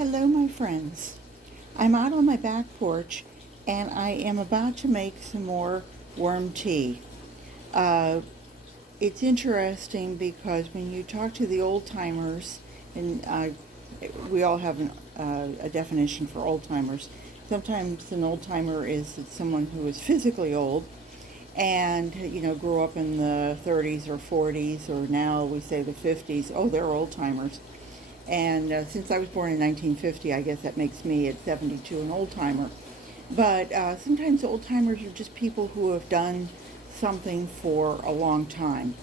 Hello, my friends. I'm out on my back porch and I am about to make some more worm tea. Uh, it's interesting because when you talk to the old timers, and we all have a definition for old timers. Sometimes an old timer is someone who is physically old and grew up in the 30s or 40s, or now we say the 50s. Oh, they're old timers. And since I was born in 1950, I guess that makes me at 72 an old timer. But sometimes old timers are just people who have done something for a long time.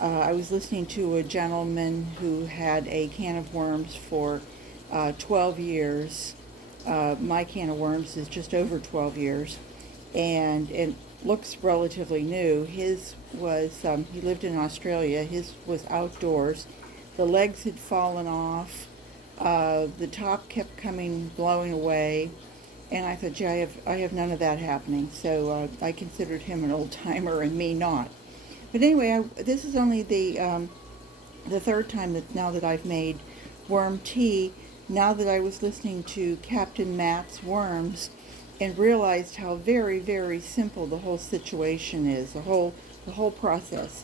I was listening to a gentleman who had a can of worms for 12 years. My can of worms is just over 12 years, and it looks relatively new. His was, he lived in Australia. His was outdoors. The legs had fallen off. The top kept blowing away. And I thought, gee, I have none of that happening. So I considered him an old timer and me not. But anyway, this is only the third time now that I've made worm tea. Now that I was listening to Captain Matt's Worms and realized how very, very simple the whole situation is, the whole process.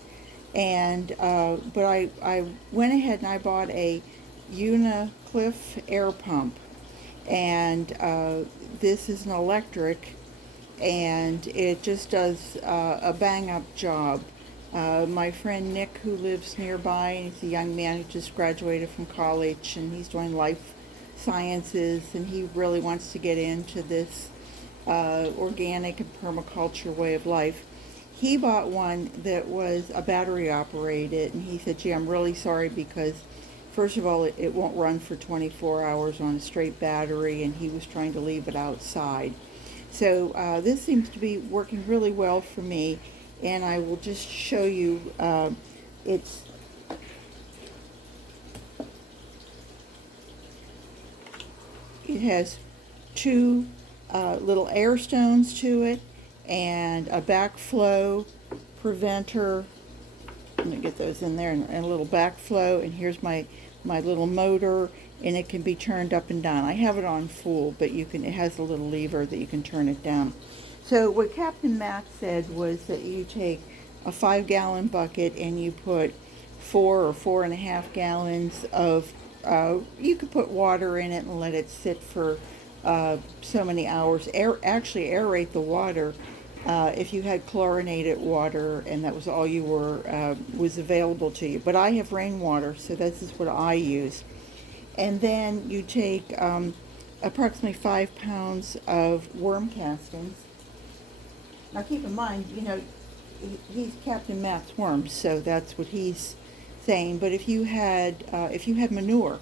And but I went ahead and I bought a Unicliff air pump, and this is an electric, and it just does a bang-up job. My friend Nick, who lives nearby, and he's a young man who just graduated from college, and he's doing life sciences, and he really wants to get into this organic and permaculture way of life. He bought one that was a battery operated, and he said, gee, I'm really sorry because first of all, it won't run for 24 hours on a straight battery, and he was trying to leave it outside. So this seems to be working really well for me, and I will just show you. It has two little air stones to it and a backflow preventer. Let me get those in there, and a little backflow, and here's my little motor, and it can be turned up and down. I have it on full, but it has a little lever that you can turn it down. So what Captain Matt said was that you take a 5-gallon bucket and you put 4 or 4.5 gallons of, you could put water in it and let it sit for so many hours. Actually aerate the water if you had chlorinated water and that was all you was available to you. But I have rainwater, so this is what I use. And then you take approximately 5 pounds of worm castings. Now keep in mind, he's Captain Matt's Worms, so that's what he's saying. But if you had manure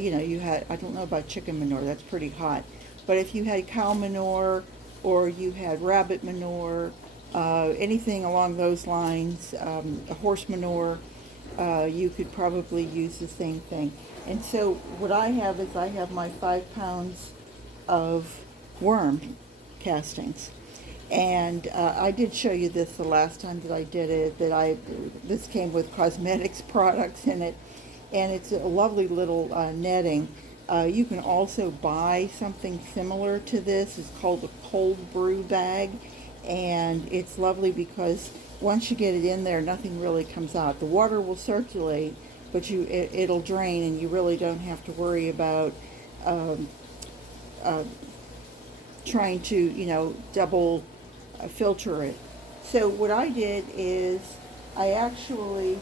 you had, I don't know about chicken manure, that's pretty hot. But if you had cow manure or you had rabbit manure, anything along those lines, horse manure, you could probably use the same thing. And so what I have is I have my 5 pounds of worm castings. And I did show you this the last time that I did it, this came with cosmetics products in it. And it's a lovely little netting. You can also buy something similar to this. It's called a cold brew bag, and it's lovely because once you get it in there, nothing really comes out. The water will circulate, but it'll drain, and you really don't have to worry about trying to double filter it. So what I did is I actually,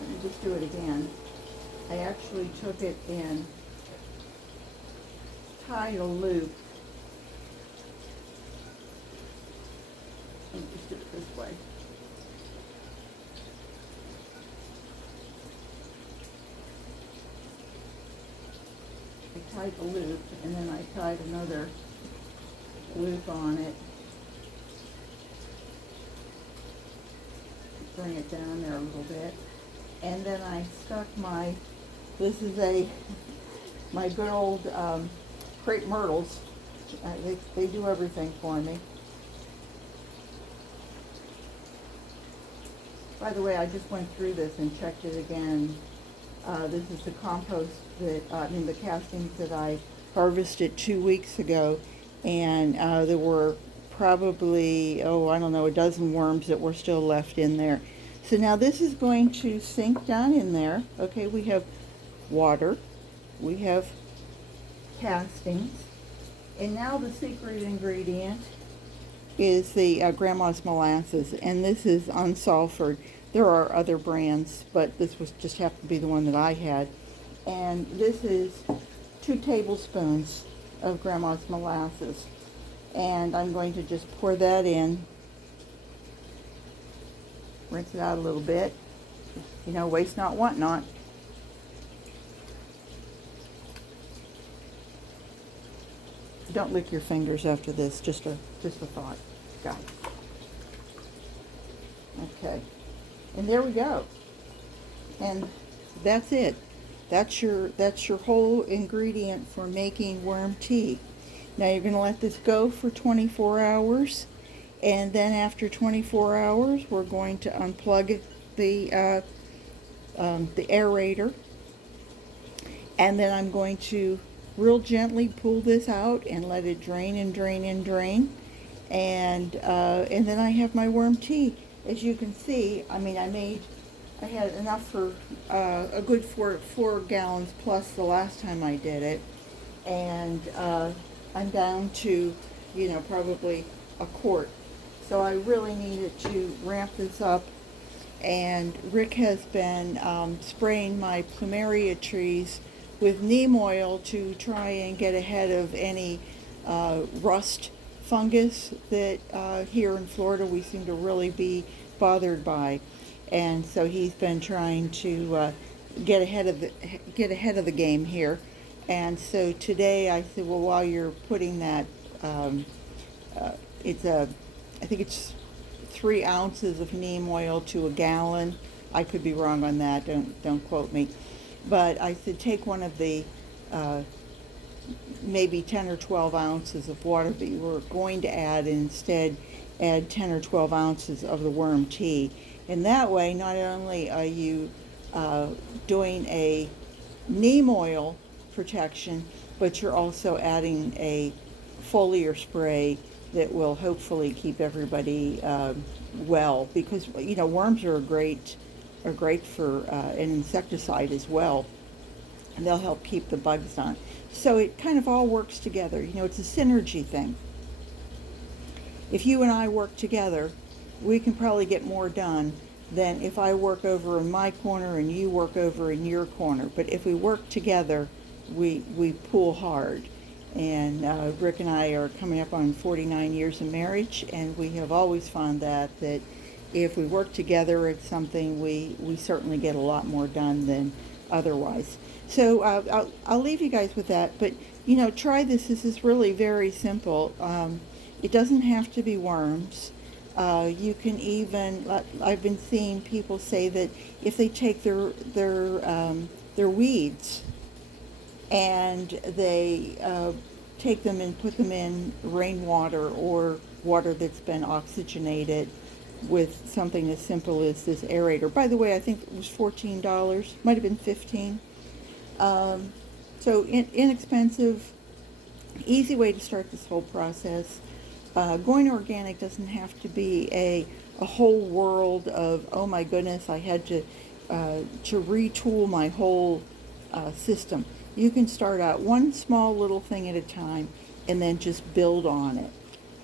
let me just do it again. I actually took it and tied a loop. Let me just do it this way. I tied the loop, and then I tied another loop on it. Bring it down there a little bit. And then I stuck this is my good old crepe myrtles. They do everything for me. By the way, I just went through this and checked it again This is the compost that, the castings that I harvested 2 weeks ago, and there were probably, oh, I don't know, a dozen worms that were still left in there. So now this is going to sink down in there. Okay, we have water, we have castings, and now the secret ingredient is the grandma's molasses, and this is unsulphered. There are other brands, but this was just happened to be the one that I had. And this is 2 tablespoons of grandma's molasses. And I'm going to just pour that in, rinse it out a little bit. You know, waste not, want not. Don't lick your fingers after this, just a thought. Got it. Okay. And there we go. And that's it. That's your whole ingredient for making worm tea. Now you're going to let this go for 24 hours, and then after 24 hours we're going to unplug the aerator, and then I'm going to real gently pull this out and let it drain and drain and drain, and then I have my worm tea. As you can see, I had enough for a good 4 gallons plus the last time I did it, and I'm down to, probably a quart. So I really needed to ramp this up, and Rick has been spraying my plumeria trees with neem oil to try and get ahead of any rust fungus that here in Florida we seem to really be bothered by, and so he's been trying to get ahead of the game here. And so today I said, well, while you're putting that, I think it's 3 ounces of neem oil to a gallon. I could be wrong on that. Don't quote me. But I said, take one of the maybe 10 or 12 ounces of water that you were going to add, and instead add 10 or 12 ounces of the worm tea. And that way, not only are you doing a neem oil protection, but you're also adding a foliar spray that will hopefully keep everybody well, because worms are great for an insecticide as well, and they'll help keep the bugs on. So it kind of all works together. It's a synergy thing. If you and I work together, we can probably get more done than if I work over in my corner and you work over in your corner. But if we work together, we pull hard. And Rick and I are coming up on 49 years of marriage, and we have always found that if we work together at something, we certainly get a lot more done than otherwise. So I'll leave you guys with that. But try this. This is really very simple. It doesn't have to be worms. You can even, I've been seeing people say that if they take their weeds and they take them and put them in rainwater or water that's been oxygenated with something as simple as this aerator. By the way, I think it was $14, might have been $15. So inexpensive, easy way to start this whole process. Going organic doesn't have to be a whole world of, oh my goodness, I had to retool my whole system. You can start out one small little thing at a time and then just build on it.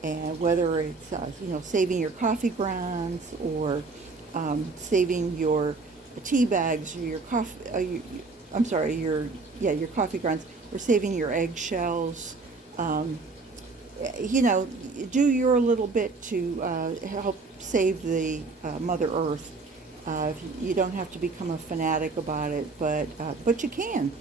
And whether it's saving your coffee grounds, or saving your tea bags, or your coffee your coffee grounds, or saving your eggshells. Do your little bit to help save the Mother Earth. You don't have to become a fanatic about it, but you can.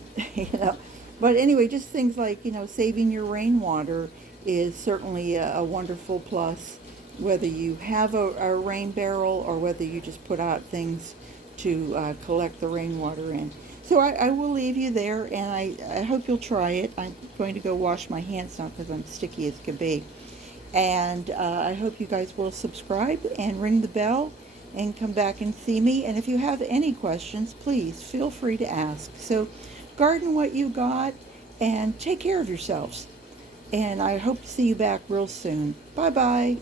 But anyway, just things like saving your rainwater is certainly a wonderful plus, whether you have a rain barrel or whether you just put out things to collect the rainwater in. So I will leave you there, and I hope you'll try it. I'm going to go wash my hands now because I'm sticky as can be. And I hope you guys will subscribe and ring the bell and come back and see me. And if you have any questions, please feel free to ask. So garden what you got and take care of yourselves. And I hope to see you back real soon. Bye-bye.